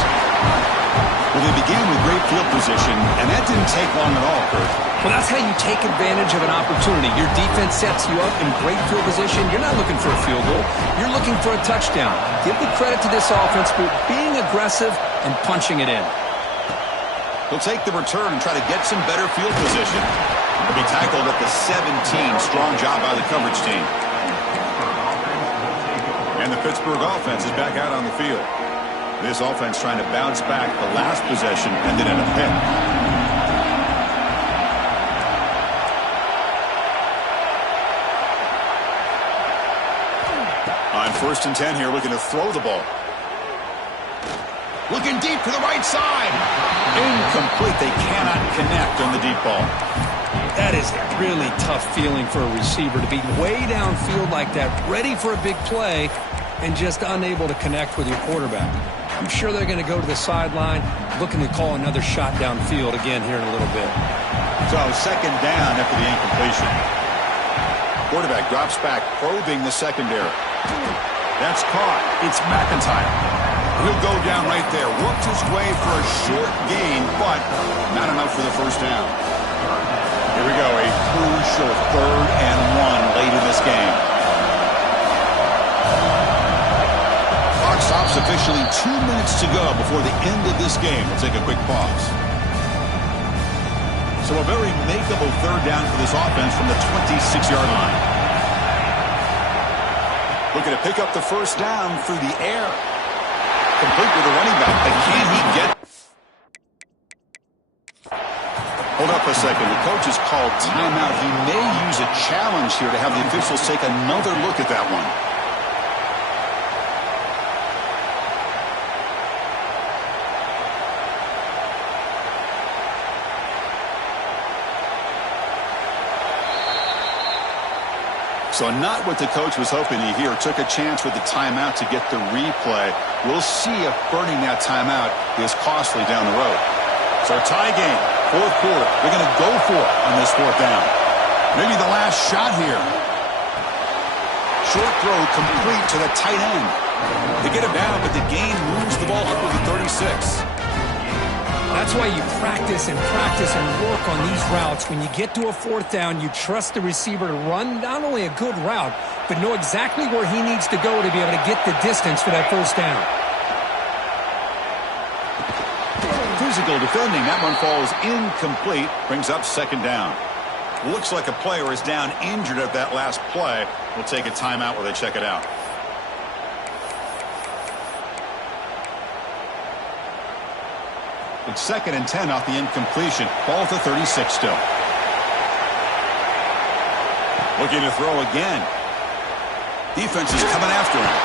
Well, they began with great field position, and that didn't take long at all, Kurt. Well, that's how you take advantage of an opportunity. Your defense sets you up in great field position. You're not looking for a field goal. You're looking for a touchdown. Give the credit to this offense for being aggressive and punching it in. He'll take the return and try to get some better field position. He'll be tackled at the 17. Strong job by the coverage team. And the Pittsburgh offense is back out on the field. This offense trying to bounce back. The last possession ended in a pick. On 1st and 10 here, looking to throw the ball. Looking deep to the right side. Incomplete. They cannot connect on the deep ball. That is a really tough feeling for a receiver to be way downfield like that, ready for a big play, and just unable to connect with your quarterback. I'm sure they're going to go to the sideline, looking to call another shot downfield again here in a little bit. So second down after the incompletion. Quarterback drops back, probing the secondary. That's caught. It's McIntyre. He'll go down right there. Worked his way for a short gain, but not enough for the first down. Here we go, a crucial 3rd and 1 late in this game. Clock stops officially 2 minutes to go before the end of this game. We'll take a quick pause. So a very makeable 3rd down for this offense from the 26-yard line. Looking to pick up the first down through the air. Complete with the running back. But can he get... Hold up a second. The coach has called timeout. He may use a challenge here to have the officials take another look at that one. So not what the coach was hoping to hear. Took a chance with the timeout to get the replay. We'll see if burning that timeout is costly down the road. So a tie game, 4th quarter. They're going to go for it on this 4th down. Maybe the last shot here. Short throw complete to the tight end. They get him down, but the gain moves the ball up to the 36. That's why you practice and work on these routes. When you get to a fourth down, you trust the receiver to run not only a good route, but know exactly where he needs to go to be able to get the distance for that first down. Physical defending. That one falls incomplete. Brings up second down. Looks like a player is down injured at that last play. We'll take a timeout while they check it out. It's 2nd and 10 off the incompletion. Ball at the 36 still. Looking to throw again. Defense is coming after him.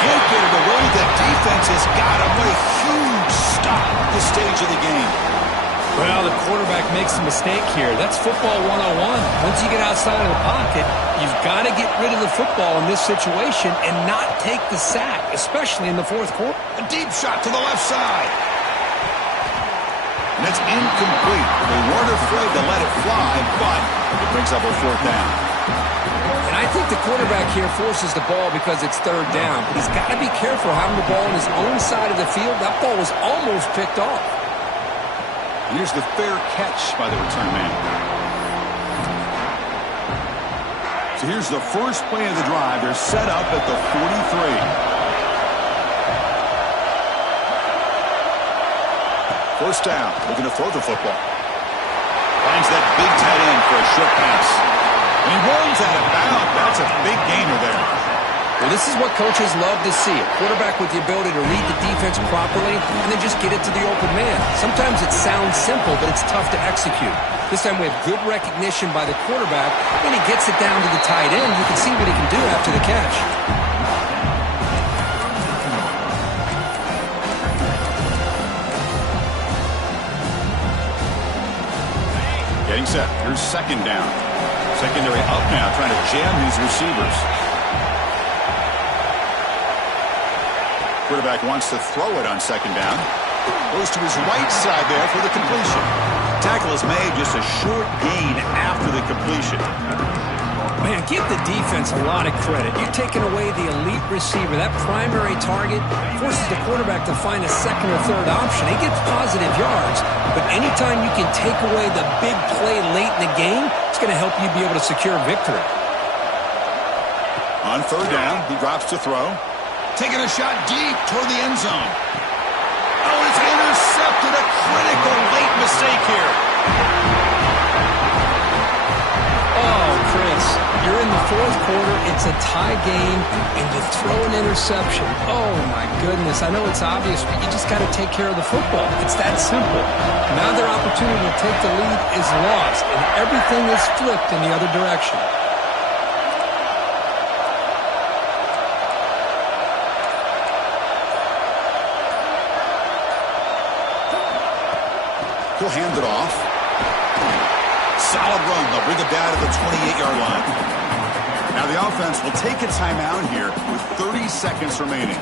Can't get it away. The defense has got him. What a huge stop at this stage of the game. Well, the quarterback makes a mistake here. That's football 101. Once you get outside of the pocket, you've got to get rid of the football in this situation and not take the sack, especially in the fourth quarter. A deep shot to the left side. And it's incomplete. They weren't afraid to let it fly, but it brings up a fourth down. And I think the quarterback here forces the ball because it's third down. But he's got to be careful having the ball on his own side of the field. That ball was almost picked off. Here's the fair catch by the return man. So here's the first play of the drive. They're set up at the 43. First down, looking to throw the football. Finds that big tight end for a short pass. And he rolls out of bounds. That's a big gainer there. Well, this is what coaches love to see. A quarterback with the ability to read the defense properly and then just get it to the open man. Sometimes it sounds simple, but it's tough to execute. This time we have good recognition by the quarterback. When he gets it down to the tight end, you can see what he can do after the catch. Getting set. Here's second down. Secondary up now, trying to jam these receivers. Quarterback wants to throw it on second down. Goes to his right side there for the completion. Tackle is made, just a short gain after the completion. Man, give the defense a lot of credit. You're taking away the elite receiver. That primary target forces the quarterback to find a second or third option. He gets positive yards, but anytime you can take away the big play late in the game, it's going to help you be able to secure victory. On third down, he drops to throw. Taking a shot deep toward the end zone. Oh, it's intercepted. A critical late mistake here. Oh, Chris, you're in the fourth quarter, it's a tie game, and you throw an interception. Oh, my goodness. I know it's obvious, but you just got to take care of the football. It's that simple. Now their opportunity to take the lead is lost, and everything is flipped in the other direction. He'll hand it off. Solid run. They'll bring it down to the 28-yard line. Now the offense will take a timeout here with 30 seconds remaining.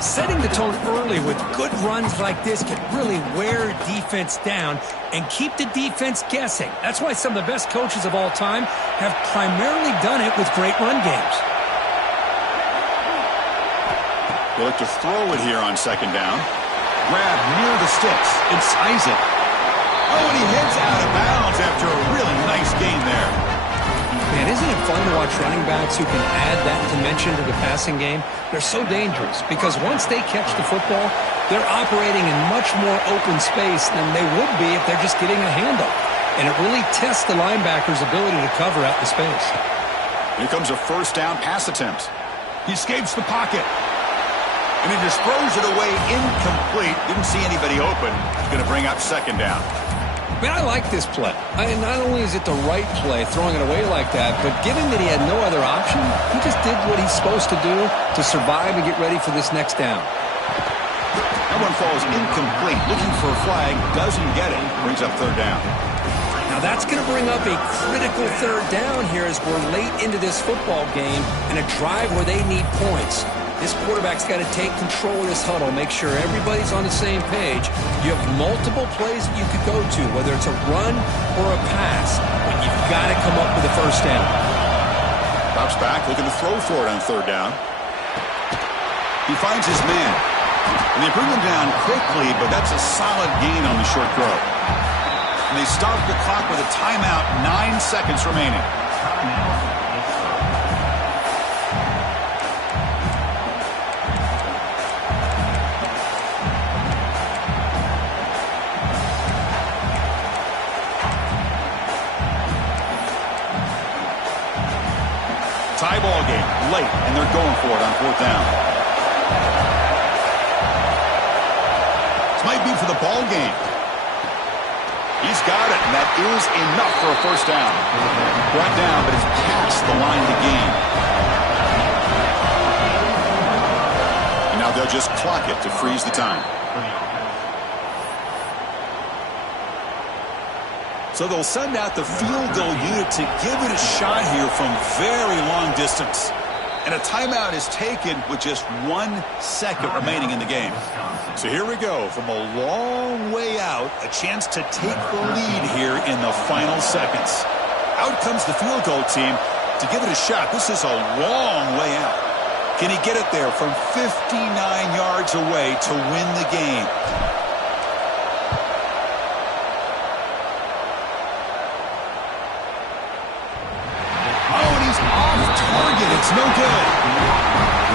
Setting the tone early with good runs like this can really wear defense down and keep the defense guessing. That's why some of the best coaches of all time have primarily done it with great run games. They look to throw it here on second down. Grab near the sticks. Entice it. Oh, and he heads out of bounds after a really nice gain there. Man, isn't it fun to watch running backs who can add that dimension to the passing game? They're so dangerous because once they catch the football, they're operating in much more open space than they would be if they're just getting a handoff. And it really tests the linebacker's ability to cover out the space. Here comes a first down pass attempt. He escapes the pocket. And he just throws it away incomplete. Didn't see anybody open. He's going to bring up second down. Man, I like this play. Not only is it the right play, throwing it away like that, but given that he had no other option, he just did what he's supposed to do to survive and get ready for this next down. That one falls incomplete. Looking for a flag. Doesn't get it. Brings up third down. Now that's going to bring up a critical third down here as we're late into this football game and a drive where they need points. This quarterback's got to take control of this huddle, make sure everybody's on the same page. You have multiple plays that you could go to, whether it's a run or a pass, but you've got to come up with a first down. Drops back, looking to throw for it on third down. He finds his man. And they bring them down quickly, but that's a solid gain on the short throw. And they stop the clock with a timeout, 9 seconds remaining. Tie ball game, late, and they're going for it on 4th down. This might be for the ball game. He's got it, and that is enough for a 1st down. Brought down, but it's past the line to gain. And now they'll just clock it to freeze the time. So they'll send out the field goal unit to give it a shot here from very long distance. And a timeout is taken with just 1 second remaining in the game. So here we go from a long way out, a chance to take the lead here in the final seconds. Out comes the field goal team to give it a shot. This is a long way out. Can he get it there from 59 yards away to win the game? It's no good.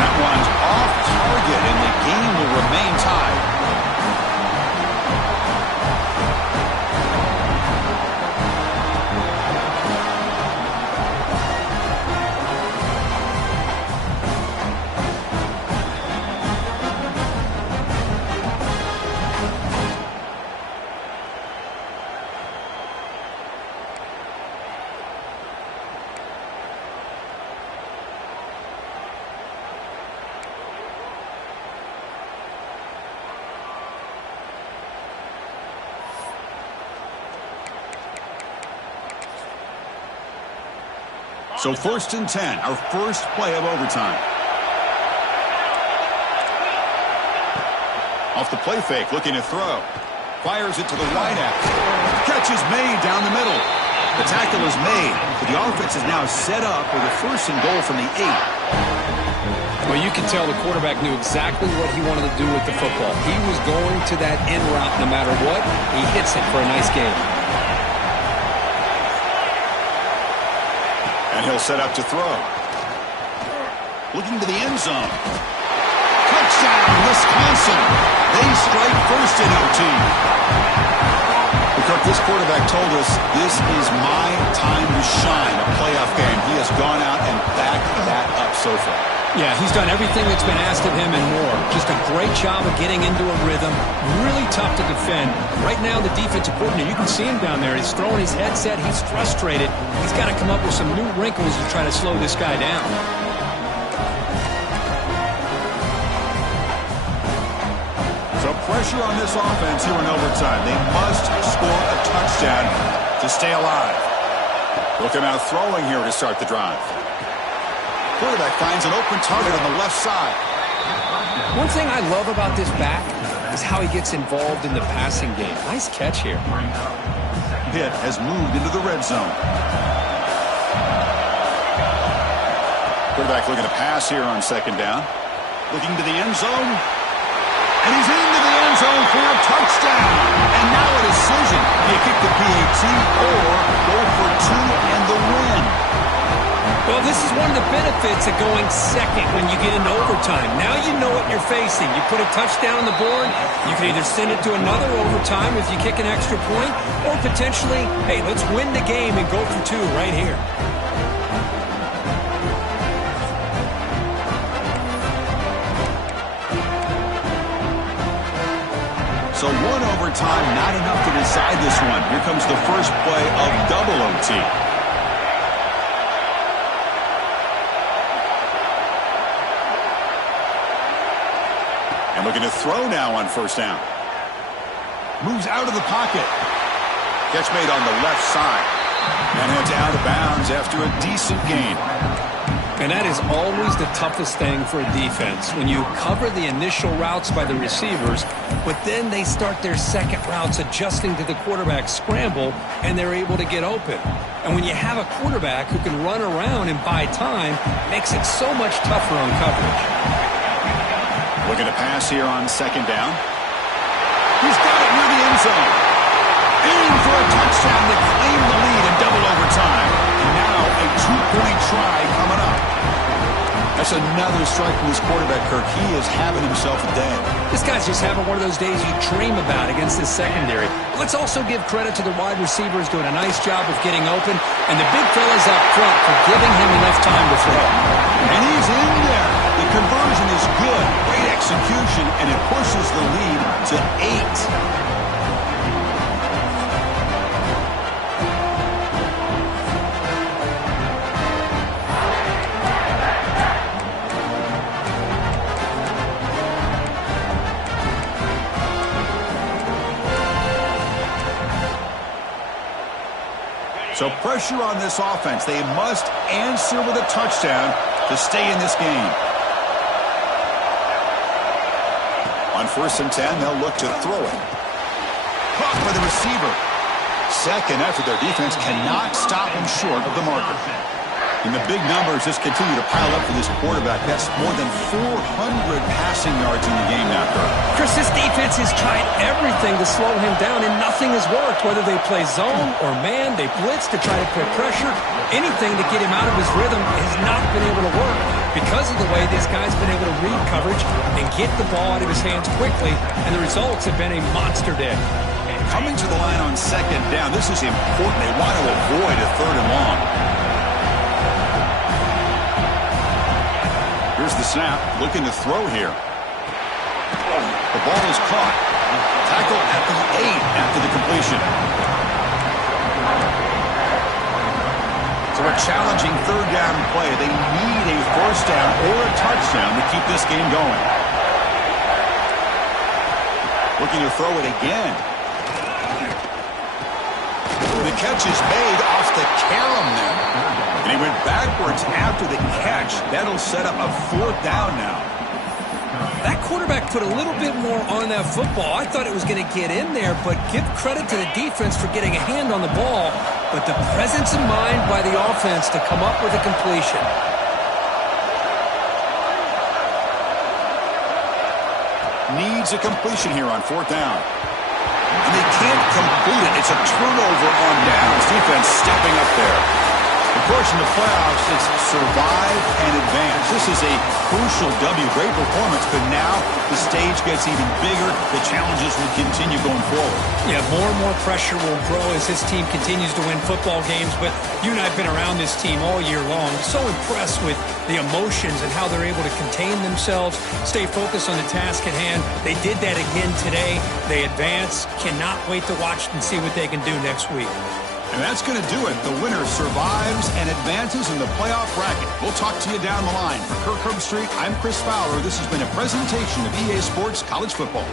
That one's off target, and the game will remain tied. So 1st and 10, our first play of overtime. Off the play fake, looking to throw. Fires it to the wideout. Catch is made down the middle. The tackle is made, but the offense is now set up with a 1st and goal from the 8. Well, you can tell the quarterback knew exactly what he wanted to do with the football. He was going to that in route no matter what. He hits it for a nice gain. And he'll set up to throw. Looking to the end zone. Touchdown, Wisconsin. They strike first in OT. Kirk, this quarterback told us this is my time to shine, a playoff game. He has gone out and backed that up so far. Yeah, he's done everything that's been asked of him and more. Just a great job of getting into a rhythm. Really tough to defend. Right now, the defensive coordinator, you can see him down there. He's throwing his headset. He's frustrated. He's got to come up with some new wrinkles to try to slow this guy down. So pressure on this offense here in overtime. They must score a touchdown to stay alive. Looking out throwing here to start the drive. Quarterback finds an open target on the left side. One thing I love about this back is how he gets involved in the passing game. Nice catch here. Pitt has moved into the red zone. Quarterback looking to pass here on 2nd down. Looking to the end zone. And he's into the end zone for a touchdown. And now a decision. Do you kick the PAT or go for 2 and the win? Well, this is one of the benefits of going second when you get into overtime. Now you know what you're facing. You put a touchdown on the board, you can either send it to another overtime if you kick an extra point, or potentially, hey, let's win the game and go for 2 right here. So 1 overtime, not enough to decide this one. Here comes the first play of double OT. And looking to throw now on 1st down. Moves out of the pocket. Catch made on the left side. And heads out of bounds after a decent gain. And that is always the toughest thing for a defense. When you cover the initial routes by the receivers, but then they start their second routes adjusting to the quarterback scramble, and they're able to get open. And when you have a quarterback who can run around and buy time, it makes it so much tougher on coverage. Looking to pass here on second down. He's got it near the end zone. In for a touchdown to claim the lead in double overtime. And now a two-point try coming up. That's another strike from this quarterback, Kirk. He is having himself a day. This guy's just having one of those days you dream about against this secondary. Let's also give credit to the wide receivers doing a nice job of getting open, and the big fellas up front for giving him enough time to throw. And he's in there. The conversion is good. Great execution, and it pushes the lead to 8. So pressure on this offense. They must answer with a touchdown to stay in this game. On 1st and 10, they'll look to throw it. Caught by the receiver. Second effort. Their defense cannot stop him short of the marker. And the big numbers just continue to pile up for this quarterback. That's more than 400 passing yards in the game now, Kirk. Chris, this defense has tried everything to slow him down, and nothing has worked. Whether they play zone or man, they blitz to try to put pressure. Anything to get him out of his rhythm has not been able to work because of the way this guy's been able to read coverage and get the ball out of his hands quickly, and the results have been a monster day. Coming to the line on second down, this is important. They want to avoid a 3rd and long. Here's the snap, looking to throw here. The ball is caught. Tackle at the 8 after the completion. So a challenging 3rd down play. They need a 1st down or a touchdown to keep this game going. Looking to throw it again. The catch is made off the carom there. And he went backwards after the catch. That'll set up a 4th down now. That quarterback put a little bit more on that football. I thought it was going to get in there, but give credit to the defense for getting a hand on the ball. But the presence of mind by the offense to come up with a completion. Needs a completion here on 4th down. And they can't complete it. It's a turnover on downs. Defense stepping up there. Of course, in the playoffs, it's survive and advance. This is a crucial W. Great performance, but now the stage gets even bigger. The challenges will continue going forward. Yeah, more and more pressure will grow as this team continues to win football games, but you and I have been around this team all year long. So impressed with the emotions and how they're able to contain themselves, stay focused on the task at hand. They did that again today. They advance. Cannot wait to watch and see what they can do next week. And that's going to do it. The winner survives and advances in the playoff bracket. We'll talk to you down the line. For Kirk Herbstreit, I'm Chris Fowler. This has been a presentation of EA Sports College Football.